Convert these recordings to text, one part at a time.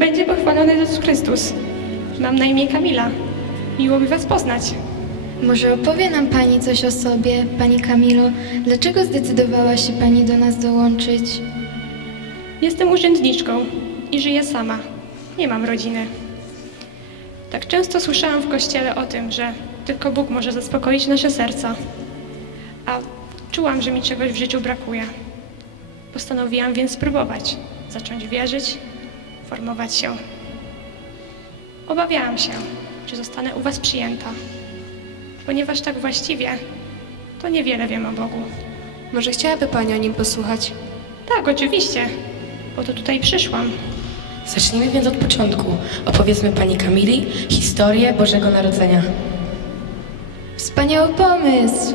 będzie pochwalony Jezus Chrystus. Mam na imię Kamila. Miło mi was poznać. Może opowie nam Pani coś o sobie, Pani Kamilo? Dlaczego zdecydowała się Pani do nas dołączyć? Jestem urzędniczką i żyję sama. Nie mam rodziny. Tak często słyszałam w kościele o tym, że tylko Bóg może zaspokoić nasze serca. A czułam, że mi czegoś w życiu brakuje. Postanowiłam więc spróbować, zacząć wierzyć, formować się. Obawiałam się, czy zostanę u Was przyjęta, ponieważ tak właściwie to niewiele wiem o Bogu. Może chciałaby Pani o nim posłuchać? Tak, oczywiście, bo to tutaj przyszłam. Zacznijmy więc od początku. Opowiedzmy Pani Kamili historię Bożego Narodzenia. Wspaniały pomysł!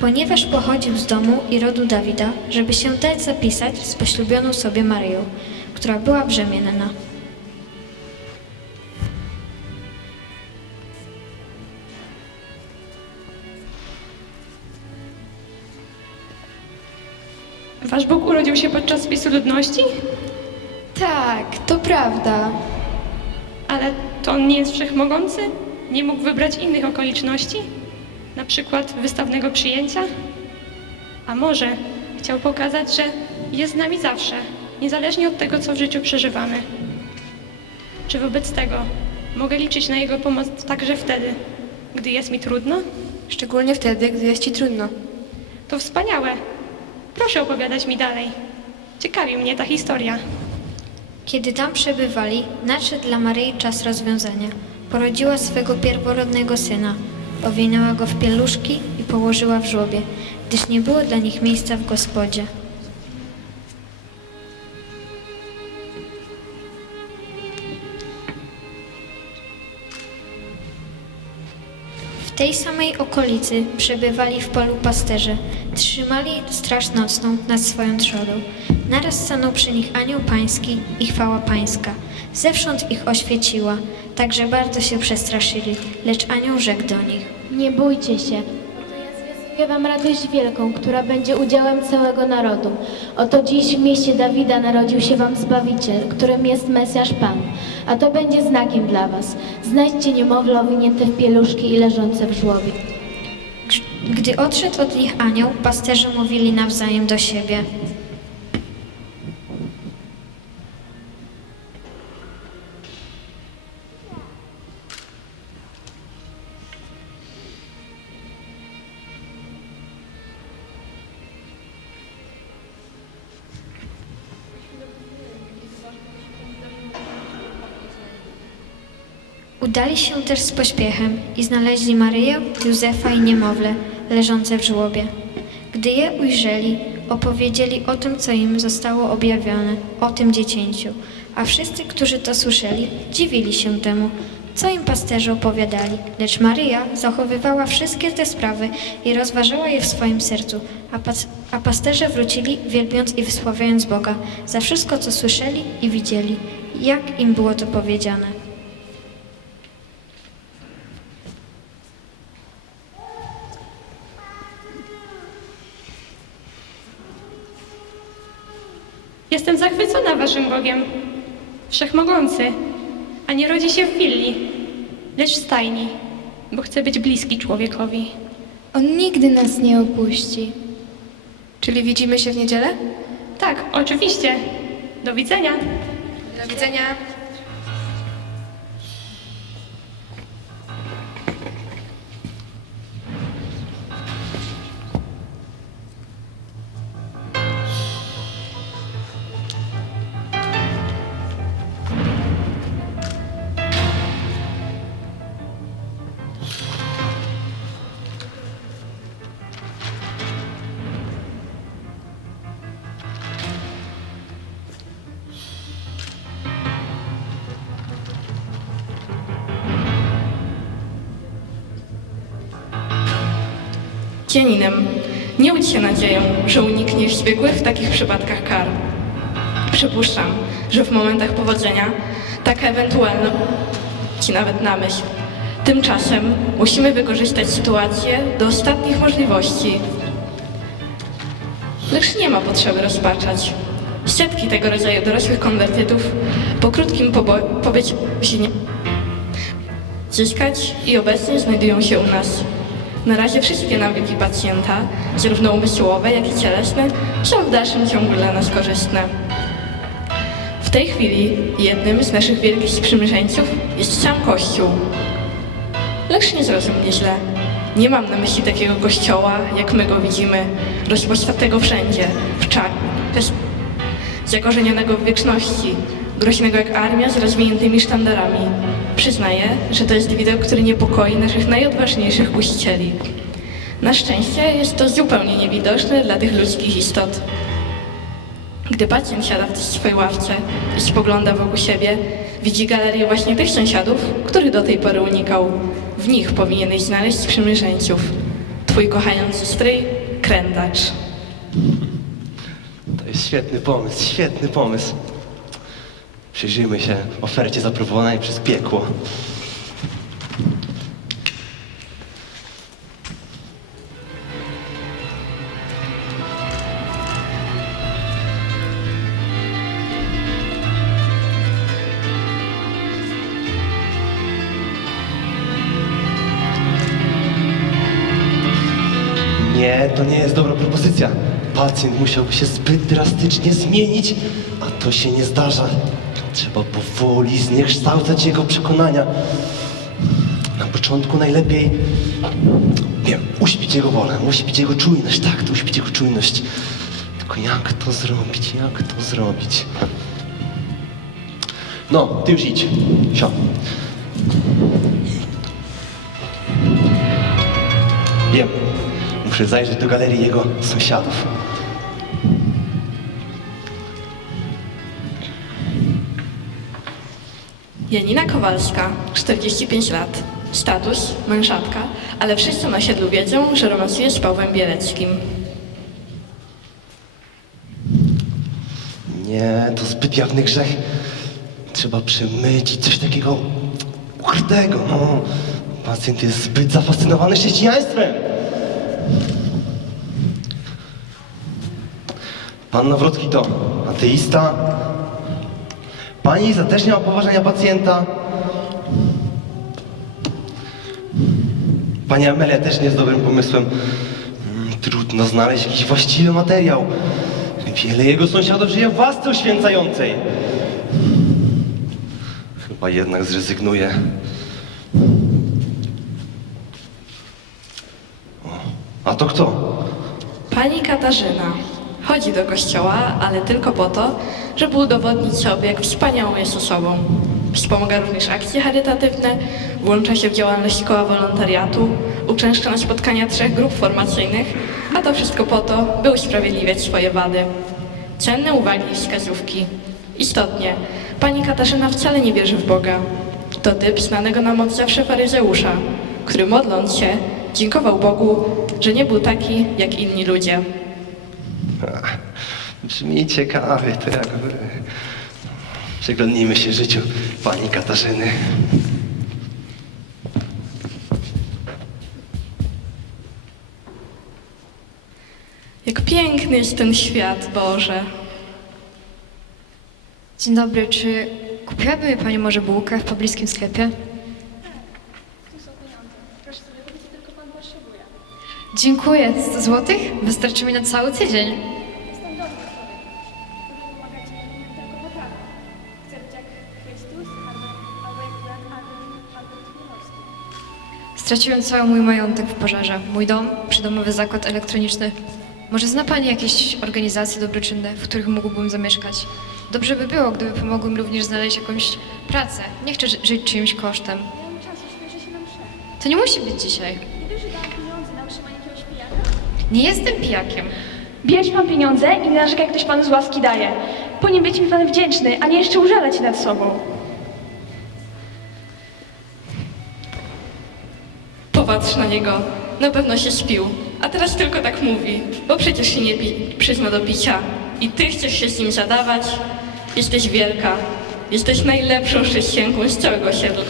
ponieważ pochodził z domu i rodu Dawida, żeby się dać zapisać z poślubioną sobie Maryją, która była brzemienna. Wasz Bóg urodził się podczas spisu ludności? Tak, to prawda. Ale to on nie jest wszechmogący? Nie mógł wybrać innych okoliczności? Na przykład wystawnego przyjęcia? A może chciał pokazać, że jest z nami zawsze, niezależnie od tego, co w życiu przeżywamy? Czy wobec tego mogę liczyć na Jego pomoc także wtedy, gdy jest mi trudno? Szczególnie wtedy, gdy jest Ci trudno. To wspaniałe. Proszę opowiadać mi dalej. Ciekawi mnie ta historia. Kiedy tam przebywali, nadszedł dla Maryi czas rozwiązania. Porodziła swego pierworodnego syna, owinęła go w pieluszki i położyła w żłobie, gdyż nie było dla nich miejsca w gospodzie. W tej samej okolicy przebywali w polu pasterze. Trzymali straż nocną nad swoją trzodą. Naraz stanął przy nich anioł pański i chwała pańska. Zewsząd ich oświeciła, tak że bardzo się przestraszyli. Lecz anioł rzekł do nich. Nie bójcie się. Ja zwiastuję wam radość wielką, która będzie udziałem całego narodu. Oto dziś w mieście Dawida narodził się wam Zbawiciel, którym jest Mesjasz Pan. A to będzie znakiem dla was. Znajdźcie niemowlę owinięte w pieluszki i leżące w żłobie. Gdy odszedł od nich anioł, pasterze mówili nawzajem do siebie. Udali się też z pośpiechem i znaleźli Maryję, Józefa i niemowlę leżące w żłobie. Gdy je ujrzeli, opowiedzieli o tym, co im zostało objawione, o tym dziecięciu. A wszyscy, którzy to słyszeli, dziwili się temu, co im pasterze opowiadali. Lecz Maryja zachowywała wszystkie te sprawy i rozważała je w swoim sercu, a, pas- a pasterze wrócili, wielbiąc i wysławiając Boga za wszystko, co słyszeli i widzieli, jak im było to powiedziane. Jestem zachwycona waszym Bogiem. Wszechmogący, a nie rodzi się w willi, lecz w stajni, bo chce być bliski człowiekowi. On nigdy nas nie opuści. Czyli widzimy się w niedzielę? Tak, oczywiście. Do widzenia. Do widzenia. Tianinem, nie łudź się nadzieją, że unikniesz zwykłych w takich przypadkach kar. Przypuszczam, że w momentach powodzenia taka ewentualność ci nawet na myśl. Tymczasem musimy wykorzystać sytuację do ostatnich możliwości. Lecz nie ma potrzeby rozpaczać. Setki tego rodzaju dorosłych konwertytów po krótkim pobycie zyskać i obecnie znajdują się u nas. Na razie wszystkie nawyki pacjenta, zarówno umysłowe, jak i cielesne, są w dalszym ciągu dla nas korzystne. W tej chwili jednym z naszych wielkich sprzymierzeńców jest sam Kościół. Lecz nie zrozum mnie źle. Nie mam na myśli takiego kościoła, jak my go widzimy, rozpoczętego wszędzie, w czar, bez zakorzenionego w wieczności, groźnego jak armia z rozwiniętymi sztandarami. Przyznaję, że to jest widok, który niepokoi naszych najodważniejszych głosicieli. Na szczęście jest to zupełnie niewidoczne dla tych ludzkich istot. Gdy pacjent siada w tej swojej ławce i spogląda wokół siebie, widzi galerię właśnie tych sąsiadów, których do tej pory unikał. W nich powinieneś znaleźć sprzymierzeńców. Twój kochający stryj, krętacz. To jest świetny pomysł, świetny pomysł. Przyjrzyjmy się ofercie zaproponowanej przez piekło. Nie, to nie jest dobra propozycja. Pacjent musiałby się zbyt drastycznie zmienić, a to się nie zdarza. Trzeba powoli zniekształcać jego przekonania. Na początku najlepiej, wiem, uśpić jego wolę, uśpić jego czujność, tak, to uśpić jego czujność. Tylko jak to zrobić, jak to zrobić? No, ty już idź. Sio. Wiem. Muszę zajrzeć do galerii jego sąsiadów. Janina Kowalska, 45 lat. Status, mężatka, ale wszyscy na osiedlu wiedzą, że romansuje z Pawłem Bieleckim. Nie, to zbyt jawny grzech. Trzeba przemycić coś takiego ukrytego. No. Pacjent jest zbyt zafascynowany chrześcijaństwem. Pan Nawrocki to ateista. Pani Iza też nie ma poważania pacjenta. Pani Amelia też nie jest dobrym pomysłem. Mm, Trudno znaleźć jakiś właściwy materiał. Wiele jego sąsiadów żyje w łasce uświęcającej. Chyba jednak zrezygnuje. A to kto? Pani Katarzyna chodzi do kościoła, ale tylko po to, żeby udowodnić sobie, jak wspaniałą jest osobą. Wspomaga również akcje charytatywne, włącza się w działalność koła wolontariatu, uczęszcza na spotkania trzech grup formacyjnych, a to wszystko po to, by usprawiedliwiać swoje wady. Cenne uwagi i wskazówki. Istotnie, pani Katarzyna wcale nie wierzy w Boga. To typ znanego nam od zawsze faryzeusza, który modląc się, dziękował Bogu, że nie był taki jak inni ludzie. Brzmi ciekawie, to jak... Przyglądnijmy się życiu pani Katarzyny. Jak piękny jest ten świat, Boże. Dzień dobry, czy kupiłaby mi Pani może bułkę w pobliskim sklepie? Dziękuję. 100 złotych? Wystarczy mi na cały tydzień. Straciłem cały mój majątek w pożarze. Mój dom, przydomowy zakład elektroniczny. Może zna Pani jakieś organizacje dobroczynne, w których mógłbym zamieszkać? Dobrze by było, gdyby pomogły mi również znaleźć jakąś pracę. Nie chcę ży- żyć czyimś kosztem. Nie mam się na. To nie musi być dzisiaj. Nie że pieniądze na pijaka? Nie jestem pijakiem. Bierz pan pieniądze i narzekaj, jak ktoś panu z łaski daje. Powinien być mi pan wdzięczny, a nie jeszcze użalać nad sobą. Na niego. Na pewno się spił, A teraz tylko tak mówi, bo przecież się nie przyzna do picia. I ty chcesz się z nim zadawać? Jesteś wielka. Jesteś najlepszą chrześcijanką z całego osiedla.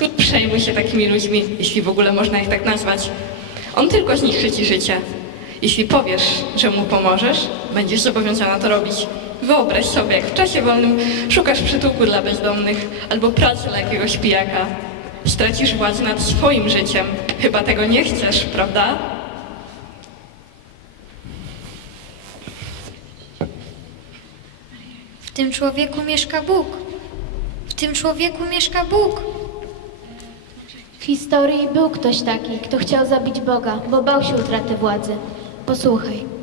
Nie przejmuj się takimi ludźmi, jeśli w ogóle można ich tak nazwać. On tylko zniszczy ci życie. Jeśli powiesz, że mu pomożesz, będziesz zobowiązana to robić. Wyobraź sobie, jak w czasie wolnym szukasz przytułku dla bezdomnych albo pracy dla jakiegoś pijaka. Stracisz władzę nad swoim życiem. Chyba tego nie chcesz, prawda? W tym człowieku mieszka Bóg. W tym człowieku mieszka Bóg. W historii był ktoś taki, kto chciał zabić Boga, bo bał się utraty władzy. Posłuchaj.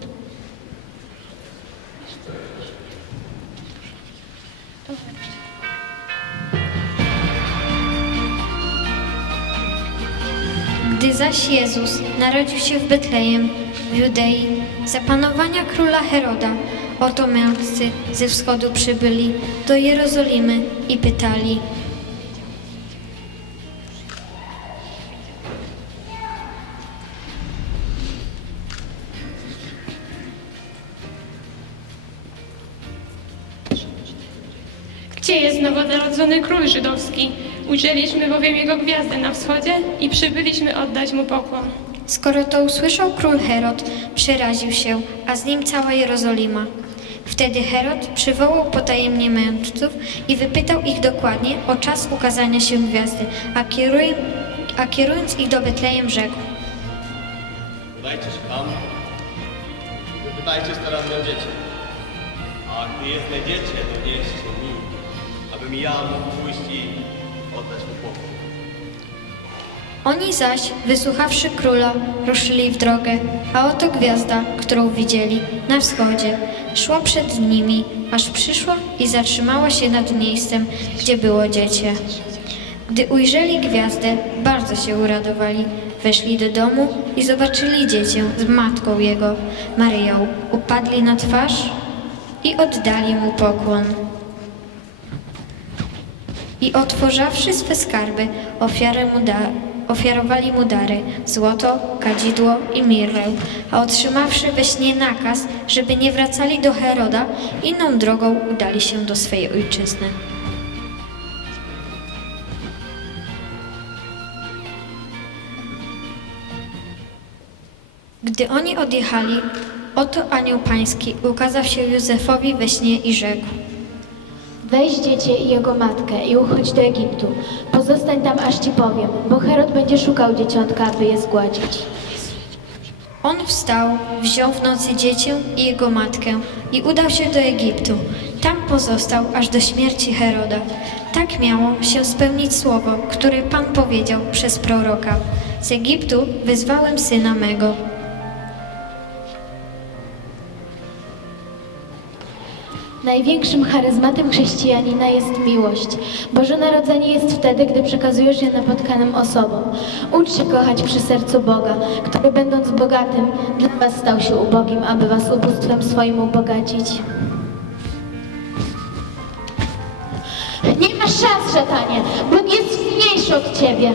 Zaś Jezus narodził się w Betlejem, w Judei, za panowania króla Heroda, oto mędrcy ze wschodu przybyli do Jerozolimy i pytali, Gdzie jest nowonarodzony król żydowski? Ujrzeliśmy bowiem jego gwiazdę na wschodzie i przybyliśmy oddać mu pokłon. Skoro to usłyszał król Herod, przeraził się, a z nim cała Jerozolima. Wtedy Herod przywołał potajemnie mędrców i wypytał ich dokładnie o czas ukazania się gwiazdy, a, kieruj, a kierując ich do Betlejem rzekł. Udajcie się tam, wypytajcie starannie o dziecię. A gdy je znajdziecie, donieście mi, abym ja mógł pójść i. Oni zaś, wysłuchawszy króla, ruszyli w drogę, a oto gwiazda, którą widzieli na wschodzie, szła przed nimi, aż przyszła i zatrzymała się nad miejscem, gdzie było dziecię. Gdy ujrzeli gwiazdę, bardzo się uradowali. Weszli do domu i zobaczyli dziecię z matką jego, Maryją. Upadli na twarz i oddali mu pokłon. I otworzawszy swe skarby, ofiarę mu da, ofiarowali mu dary, złoto, kadzidło i mirrę, a otrzymawszy we śnie nakaz, żeby nie wracali do Heroda, inną drogą udali się do swej ojczyzny. Gdy oni odjechali, oto anioł pański ukazał się Józefowi we śnie i rzekł. Weź dziecię i jego matkę i uchodź do Egiptu. Pozostań tam, aż ci powiem, bo Herod będzie szukał dzieciątka, aby je zgładzić. On wstał, wziął w nocy dziecię i jego matkę i udał się do Egiptu. Tam pozostał aż do śmierci Heroda. Tak miało się spełnić słowo, które Pan powiedział przez proroka. Z Egiptu wyzwałem syna mego. Największym charyzmatem chrześcijanina jest miłość. Boże Narodzenie jest wtedy, gdy przekazujesz je napotkanym osobom. Ucz się kochać przy sercu Boga, który będąc bogatym, dla was stał się ubogim, aby was ubóstwem swoim ubogacić. Nie masz szans, szatanie! Bóg jest silniejszy od ciebie.